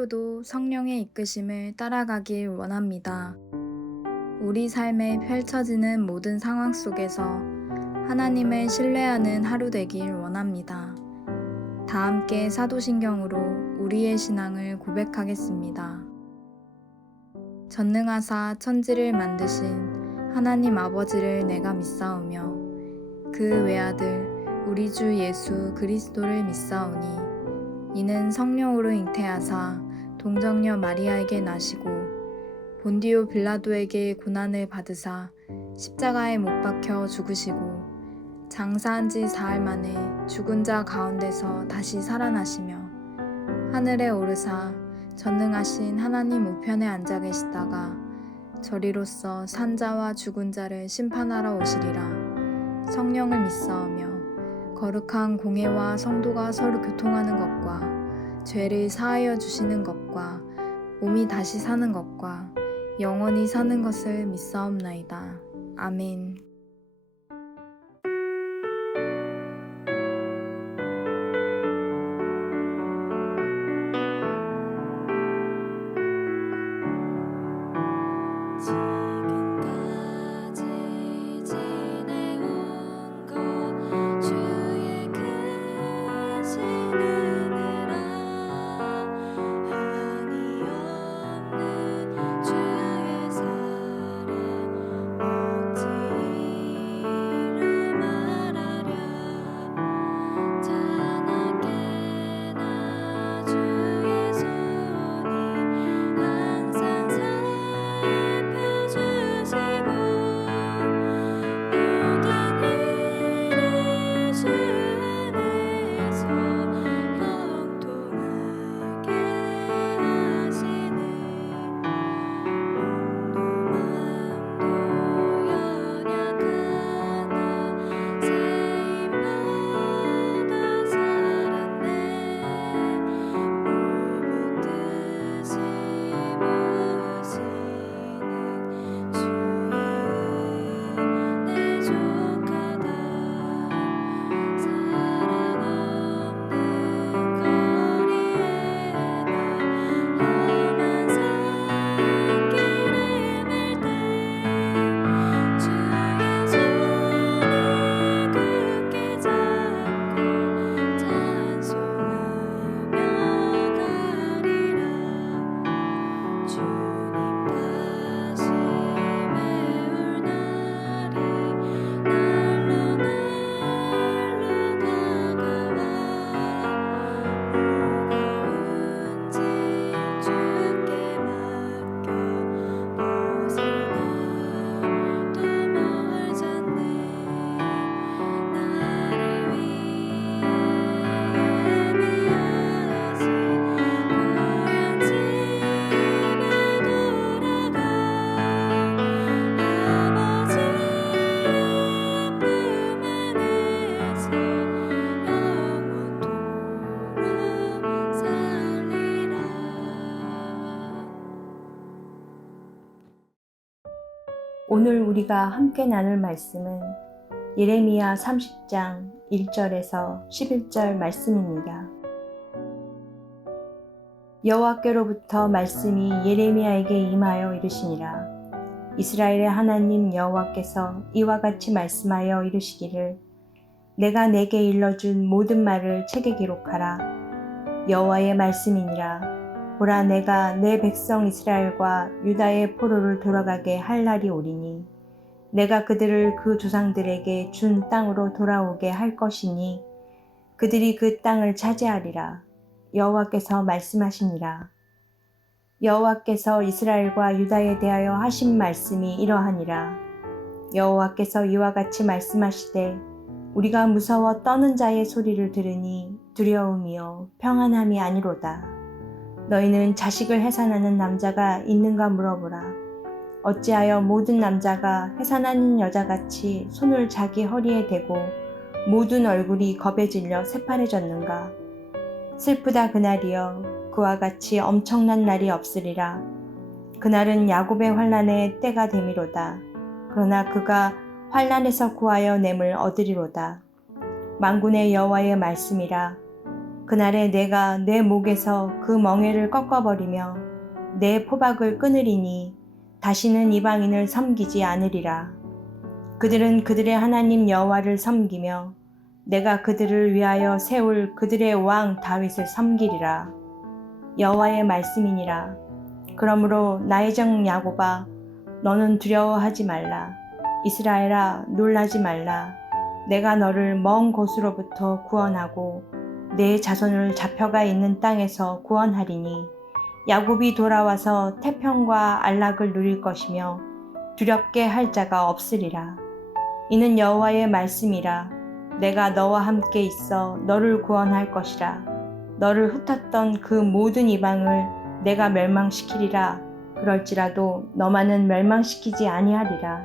하루도 성령의 이끄심을 따라가길 원합니다. 우리 삶에 펼쳐지는 모든 상황 속에서 하나님을 신뢰하는 하루 되길 원합니다. 다 함께 사도신경으로 우리의 신앙을 고백하겠습니다. 전능하사 천지를 만드신 하나님 아버지를 내가 믿사오며 그 외아들 우리 주 예수 그리스도를 믿사오니 이는 성령으로 잉태하사 동정녀 마리아에게 나시고 본디오 빌라도에게 고난을 받으사 십자가에 못 박혀 죽으시고 장사한 지 사흘 만에 죽은 자 가운데서 다시 살아나시며 하늘에 오르사 전능하신 하나님 우편에 앉아 계시다가 저리로서 산자와 죽은 자를 심판하러 오시리라. 성령을 믿사오며 거룩한 공회와 성도가 서로 교통하는 것과 죄를 사하여 주시는 것과 몸이 다시 사는 것과 영원히 사는 것을 믿사옵나이다. 아멘. 지금까지 지내온 것 주의 크신 은혜라 한이 없는 주의 사랑 어찌 이루 말하랴 자나깨나 주의 손이 항상 살펴주시고 모든 일을 주 안에서 형통하게 하시네 몸도 마음도 연약하나 세임받아 살았네 물붓듯이 부으시는 주의 은혜 족하다 사랑 없는 거리에는 험한 산길을 맬 때 주의 손을 굳게 잡고 찬송하며 가리라 주님 다시 배울 날이 날로 다가와 무거운 짐 주께 맡겨 벗을 날도 멀잖네 나를 위해 예비하신 고향 집에 돌아가 아버지 품 안에서 영원토록 살리라. 오늘 우리가 함께 나눌 말씀은 예레미야 30장 1절에서 11절 말씀입니다. 여호와께로부터 말씀이 예레미야에게 임하여 이르시니라. 이스라엘의 하나님 여호와께서 이와 같이 말씀하여 이르시기를 내가 내게 일러준 모든 말을 책에 기록하라. 여호와의 말씀이니라. 보라 내가 내 백성 이스라엘과 유다의 포로를 돌아가게 할 날이 오리니 내가 그들을 그 조상들에게 준 땅으로 돌아오게 할 것이니 그들이 그 땅을 차지하리라. 여호와께서 말씀하시니라. 여호와께서 이스라엘과 유다에 대하여 하신 말씀이 이러하니라. 여호와께서 이와 같이 말씀하시되 우리가 무서워 떠는 자의 소리를 들으니 두려움이요 평안함이 아니로다. 너희는 자식을 해산하는 남자가 있는가 물어보라. 어찌하여 모든 남자가 해산하는 여자같이 손을 자기 허리에 대고 모든 얼굴이 겁에 질려 새파래졌는가. 슬프다 그날이여 그와 같이 엄청난 날이 없으리라. 그날은 야곱의 환난의 때가 되미로다. 그러나 그가 환난에서 구하여 냄을 얻으리로다. 만군의 여호와의 말씀이라. 그날에 내가 내 목에서 그 멍에를 꺾어버리며 내 포박을 끊으리니 다시는 이방인을 섬기지 않으리라. 그들은 그들의 하나님 여호와를 섬기며 내가 그들을 위하여 세울 그들의 왕 다윗을 섬기리라. 여호와의 말씀이니라. 그러므로 나의 종 야곱아, 너는 두려워하지 말라. 이스라엘아, 놀라지 말라. 내가 너를 먼 곳으로부터 구원하고 내 자손을 잡혀가 있는 땅에서 구원하리니 야곱이 돌아와서 태평과 안락을 누릴 것이며 두렵게 할 자가 없으리라. 이는 여호와의 말씀이라. 내가 너와 함께 있어 너를 구원할 것이라. 너를 흩었던 그 모든 이방을 내가 멸망시키리라. 그럴지라도 너만은 멸망시키지 아니하리라.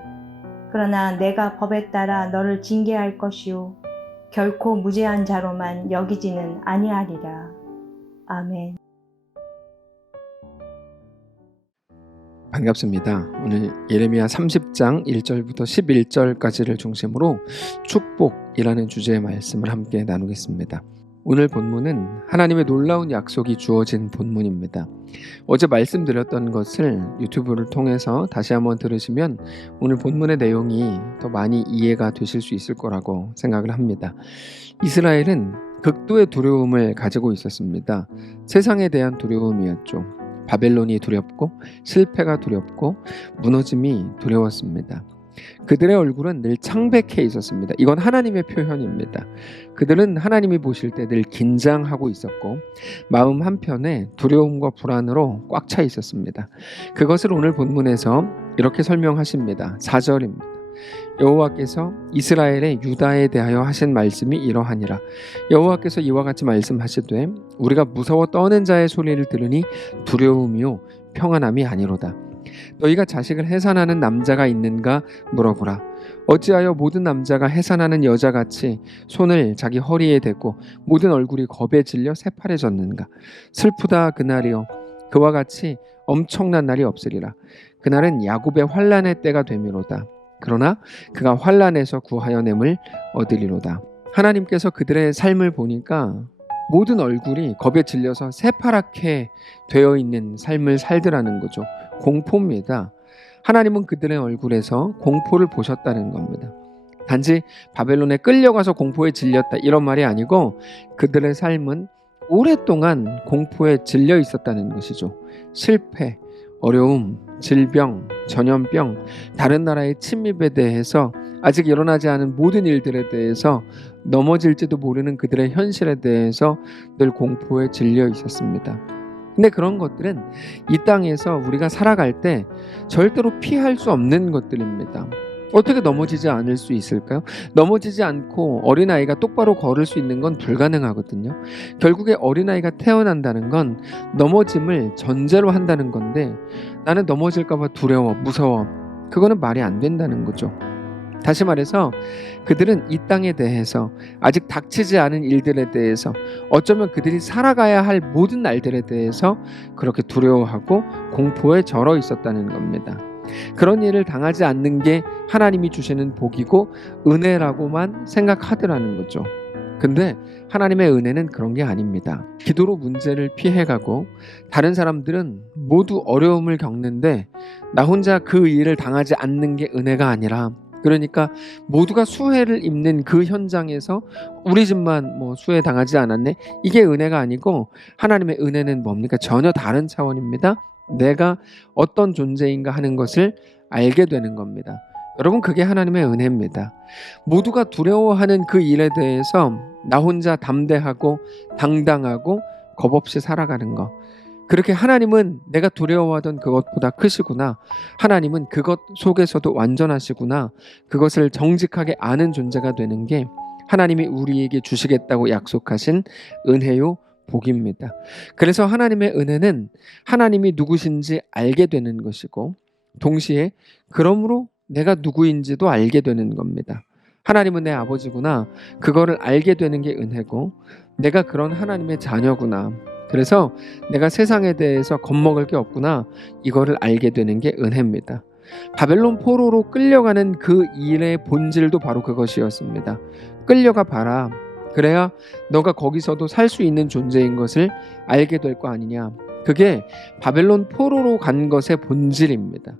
그러나 내가 법에 따라 너를 징계할 것이요 결코 무죄한 자로만 여기지는 아니하리라. 아멘. 반갑습니다. 오늘 예레미야 30장 1절부터 11절까지를 중심으로 축복이라는 주제의 말씀을 함께 나누겠습니다. 오늘 본문은 하나님의 놀라운 약속이 주어진 본문입니다. 어제 말씀드렸던 것을 유튜브를 통해서 다시 한번 들으시면 오늘 본문의 내용이 더 많이 이해가 되실 수 있을 거라고 생각을 합니다. 이스라엘은 극도의 두려움을 가지고 있었습니다. 세상에 대한 두려움이었죠. 바벨론이 두렵고 실패가 두렵고 무너짐이 두려웠습니다. 그들의 얼굴은 늘 창백해 있었습니다. 이건 하나님의 표현입니다. 그들은 하나님이 보실 때 늘 긴장하고 있었고 마음 한편에 두려움과 불안으로 꽉 차 있었습니다. 그것을 오늘 본문에서 이렇게 설명하십니다. 4절입니다. 여호와께서 이스라엘의 유다에 대하여 하신 말씀이 이러하니라. 여호와께서 이와 같이 말씀하시되 우리가 무서워 떠는 자의 소리를 들으니 두려움이요 평안함이 아니로다. 너희가 자식을 해산하는 남자가 있는가 물어보라. 어찌하여 모든 남자가 해산하는 여자같이 손을 자기 허리에 대고 모든 얼굴이 겁에 질려 새파래졌는가. 슬프다 그날이요 그와 같이 엄청난 날이 없으리라. 그날은 야곱의 환난의 때가 되미로다. 그러나 그가 환난에서 구하여냄을 얻으리로다. 하나님께서 그들의 삶을 보니까 모든 얼굴이 겁에 질려서 새파랗게 되어 있는 삶을 살더라는 거죠. 공포입니다. 하나님은 그들의 얼굴에서 공포를 보셨다는 겁니다. 단지 바벨론에 끌려가서 공포에 질렸다 이런 말이 아니고 그들의 삶은 오랫동안 공포에 질려 있었다는 것이죠. 실패, 어려움, 질병, 전염병, 다른 나라의 침입에 대해서 아직 일어나지 않은 모든 일들에 대해서 넘어질지도 모르는 그들의 현실에 대해서 늘 공포에 질려 있었습니다. 근데 그런 것들은 이 땅에서 우리가 살아갈 때 절대로 피할 수 없는 것들입니다. 어떻게 넘어지지 않을 수 있을까요? 넘어지지 않고 어린아이가 똑바로 걸을 수 있는 건 불가능하거든요. 결국에 어린아이가 태어난다는 건 넘어짐을 전제로 한다는 건데 나는 넘어질까 봐 두려워, 무서워. 그거는 말이 안 된다는 거죠. 다시 말해서 그들은 이 땅에 대해서 아직 닥치지 않은 일들에 대해서 어쩌면 그들이 살아가야 할 모든 날들에 대해서 그렇게 두려워하고 공포에 절어 있었다는 겁니다. 그런 일을 당하지 않는 게 하나님이 주시는 복이고 은혜라고만 생각하더라는 거죠. 근데 하나님의 은혜는 그런 게 아닙니다. 기도로 문제를 피해가고 다른 사람들은 모두 어려움을 겪는데 나 혼자 그 일을 당하지 않는 게 은혜가 아니라 그러니까 모두가 수혜를 입는 그 현장에서 우리 집만 수혜 당하지 않았네? 이게 은혜가 아니고 하나님의 은혜는 뭡니까? 전혀 다른 차원입니다. 내가 어떤 존재인가 하는 것을 알게 되는 겁니다. 여러분 그게 하나님의 은혜입니다. 모두가 두려워하는 그 일에 대해서 나 혼자 담대하고 당당하고 겁없이 살아가는 것. 그렇게 하나님은 내가 두려워하던 그것보다 크시구나. 하나님은 그것 속에서도 완전하시구나. 그것을 정직하게 아는 존재가 되는 게 하나님이 우리에게 주시겠다고 약속하신 은혜요 복입니다. 그래서 하나님의 은혜는 하나님이 누구신지 알게 되는 것이고 동시에 그러므로 내가 누구인지도 알게 되는 겁니다. 하나님은 내 아버지구나. 그거를 알게 되는 게 은혜고 내가 그런 하나님의 자녀구나. 그래서 내가 세상에 대해서 겁먹을 게 없구나. 이거를 알게 되는 게 은혜입니다. 바벨론 포로로 끌려가는 그 일의 본질도 바로 그것이었습니다. 끌려가 봐라. 그래야 너가 거기서도 살 수 있는 존재인 것을 알게 될 거 아니냐. 그게 바벨론 포로로 간 것의 본질입니다.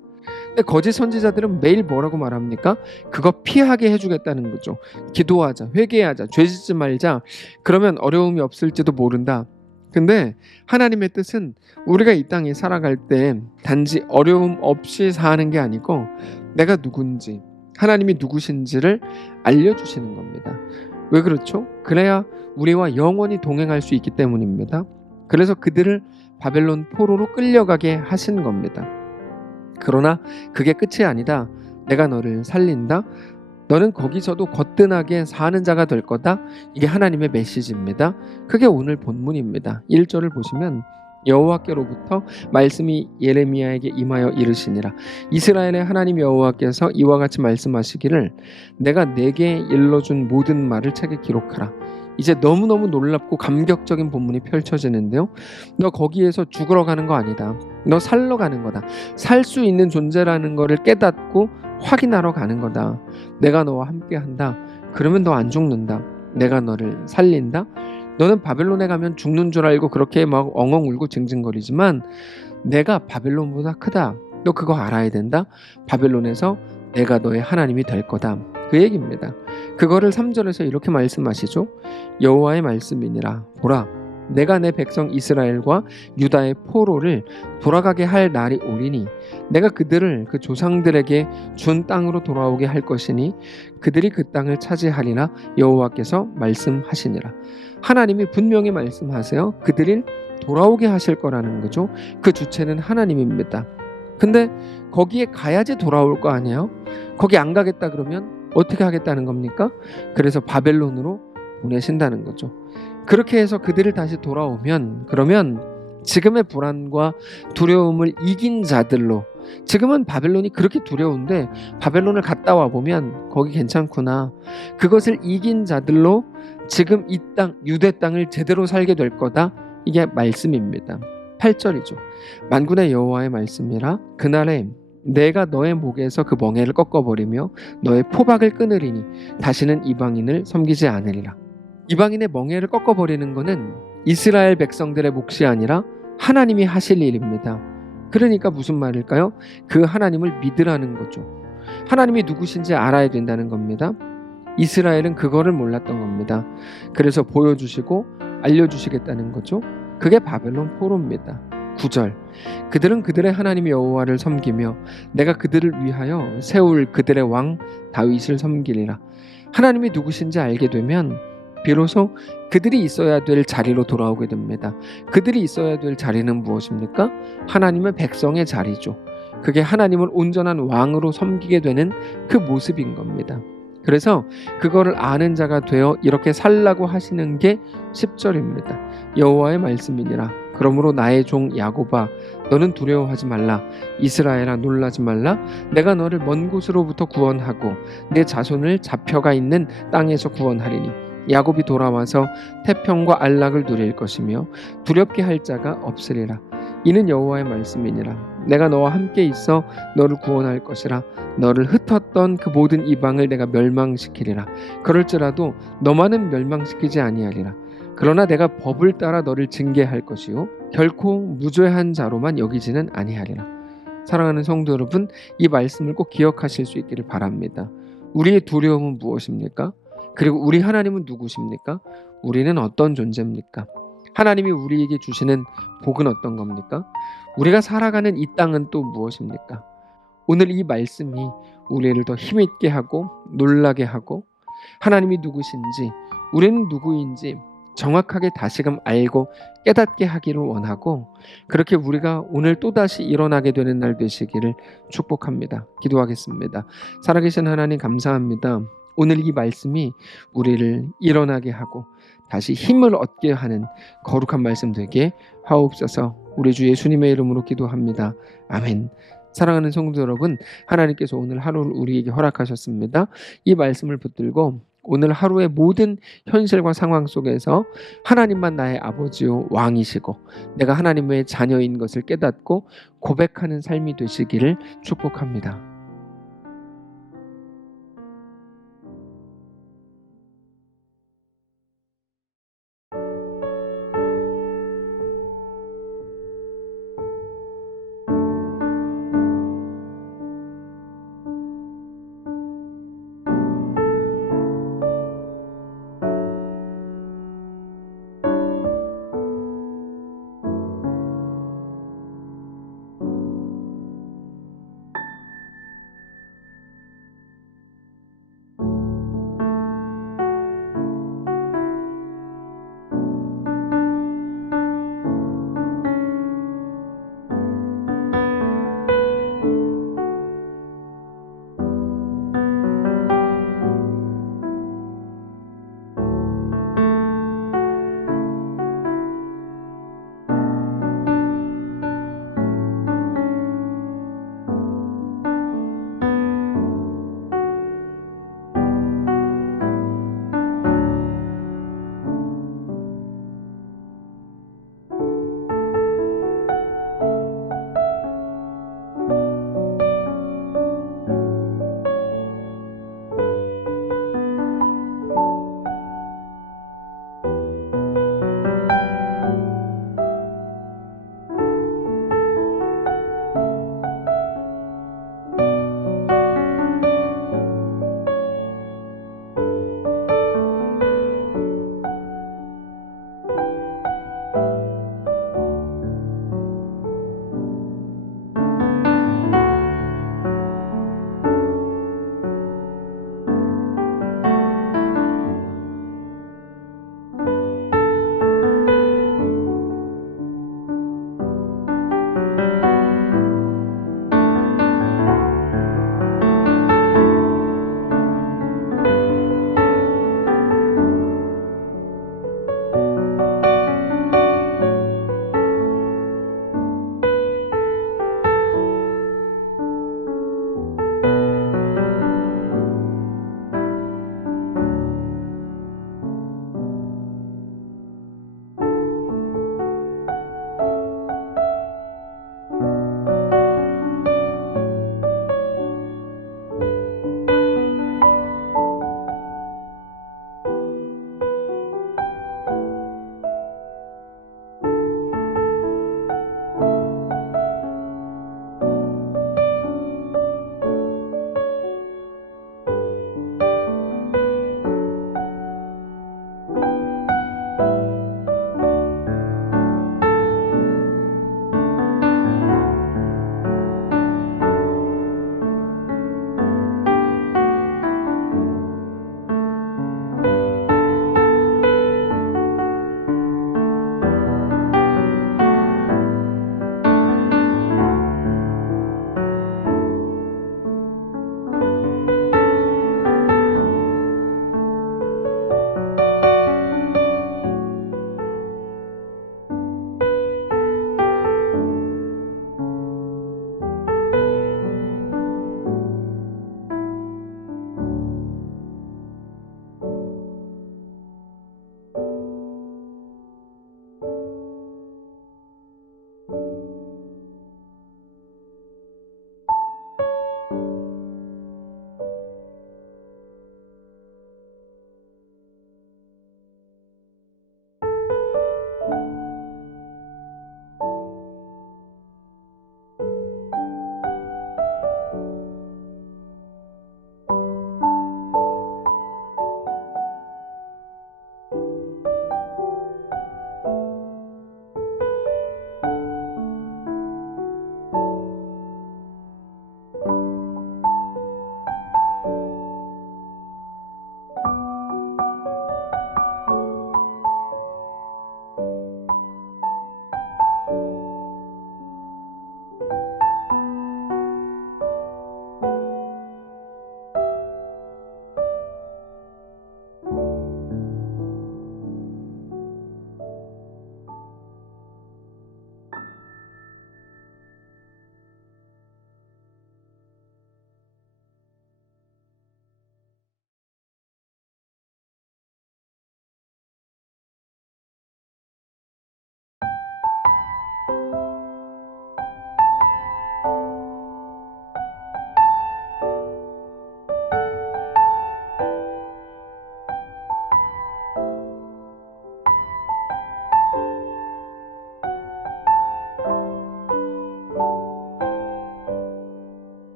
근데 거짓 선지자들은 매일 뭐라고 말합니까? 그거 피하게 해주겠다는 거죠. 기도하자, 회개하자, 죄짓지 말자. 그러면 어려움이 없을지도 모른다. 근데 하나님의 뜻은 우리가 이 땅에 살아갈 때 단지 어려움 없이 사는 게 아니고 내가 누군지, 하나님이 누구신지를 알려주시는 겁니다. 왜 그렇죠? 그래야 우리와 영원히 동행할 수 있기 때문입니다. 그래서 그들을 바벨론 포로로 끌려가게 하신 겁니다. 그러나 그게 끝이 아니다. 내가 너를 살린다. 너는 거기서도 거뜬하게 사는 자가 될 거다. 이게 하나님의 메시지입니다. 그게 오늘 본문입니다. 1절을 보시면 여호와께로부터 말씀이 예레미야에게 임하여 이르시니라. 이스라엘의 하나님 여호와께서 이와 같이 말씀하시기를 내가 내게 일러준 모든 말을 책에 기록하라. 이제 너무너무 놀랍고 감격적인 본문이 펼쳐지는데요. 너 거기에서 죽으러 가는 거 아니다. 너 살러 가는 거다. 살 수 있는 존재라는 거를 깨닫고 확인하러 가는 거다. 내가 너와 함께 한다. 그러면 너 안 죽는다. 내가 너를 살린다. 너는 바벨론에 가면 죽는 줄 알고 그렇게 막 엉엉 울고 징징거리지만 내가 바벨론보다 크다. 너 그거 알아야 된다. 바벨론에서 내가 너의 하나님이 될 거다. 그 얘기입니다. 그거를 3절에서 이렇게 말씀하시죠. 여호와의 말씀이니라. 보라, 내가 내 백성 이스라엘과 유다의 포로를 돌아가게 할 날이 오리니 내가 그들을 그 조상들에게 준 땅으로 돌아오게 할 것이니 그들이 그 땅을 차지하리라. 여호와께서 말씀하시니라. 하나님이 분명히 말씀하세요. 그들이 돌아오게 하실 거라는 거죠. 그 주체는 하나님입니다. 근데 거기에 가야지 돌아올 거 아니에요? 거기 안 가겠다 그러면 어떻게 하겠다는 겁니까? 그래서 바벨론으로 보내신다는 거죠. 그렇게 해서 그들을 다시 돌아오면 그러면 지금의 불안과 두려움을 이긴 자들로, 지금은 바벨론이 그렇게 두려운데 바벨론을 갔다 와 보면 거기 괜찮구나. 그것을 이긴 자들로 지금 이 땅, 유대 땅을 제대로 살게 될 거다. 이게 말씀입니다. 8절이죠. 만군의 여호와의 말씀이라. 그날에 내가 너의 목에서 그 멍에를 꺾어버리며 너의 포박을 끊으리니 다시는 이방인을 섬기지 않으리라. 이방인의 멍에를 꺾어버리는 것은 이스라엘 백성들의 몫이 아니라 하나님이 하실 일입니다. 그러니까 무슨 말일까요? 그 하나님을 믿으라는 거죠. 하나님이 누구신지 알아야 된다는 겁니다. 이스라엘은 그거를 몰랐던 겁니다. 그래서 보여주시고 알려주시겠다는 거죠. 그게 바벨론 포로입니다. 9절. 그들은 그들의 하나님 여호와를 섬기며 내가 그들을 위하여 세울 그들의 왕 다윗을 섬기리라. 하나님이 누구신지 알게 되면 비로소 그들이 있어야 될 자리로 돌아오게 됩니다. 그들이 있어야 될 자리는 무엇입니까? 하나님의 백성의 자리죠. 그게 하나님을 온전한 왕으로 섬기게 되는 그 모습인 겁니다. 그래서 그거를 아는 자가 되어 이렇게 살라고 하시는 게 10절입니다. 여호와의 말씀이니라. 그러므로 나의 종 야곱아, 너는 두려워하지 말라. 이스라엘아, 놀라지 말라. 내가 너를 먼 곳으로부터 구원하고 내 자손을 잡혀가 있는 땅에서 구원하리니 야곱이 돌아와서 태평과 안락을 누릴 것이며 두렵게 할 자가 없으리라. 이는 여호와의 말씀이니라. 내가 너와 함께 있어 너를 구원할 것이라. 너를 흩었던 그 모든 이방을 내가 멸망시키리라. 그럴지라도 너만은 멸망시키지 아니하리라. 그러나 내가 법을 따라 너를 징계할 것이요 결코 무죄한 자로만 여기지는 아니하리라. 사랑하는 성도 여러분, 이 말씀을 꼭 기억하실 수 있기를 바랍니다. 우리의 두려움은 무엇입니까? 그리고 우리 하나님은 누구십니까? 우리는 어떤 존재입니까? 하나님이 우리에게 주시는 복은 어떤 겁니까? 우리가 살아가는 이 땅은 또 무엇입니까? 오늘 이 말씀이 우리를 더 힘있게 하고 놀라게 하고 하나님이 누구신지 우리는 누구인지 정확하게 다시금 알고 깨닫게 하기를 원하고 그렇게 우리가 오늘 또다시 일어나게 되는 날 되시기를 축복합니다. 기도하겠습니다. 살아계신 하나님 감사합니다. 오늘 이 말씀이 우리를 일어나게 하고 다시 힘을 얻게 하는 거룩한 말씀 되게 하옵소서. 우리 주 예수님의 이름으로 기도합니다. 아멘. 사랑하는 성도 여러분, 하나님께서 오늘 하루를 우리에게 허락하셨습니다. 이 말씀을 붙들고 오늘 하루의 모든 현실과 상황 속에서 하나님만 나의 아버지요 왕이시고 내가 하나님의 자녀인 것을 깨닫고 고백하는 삶이 되시기를 축복합니다.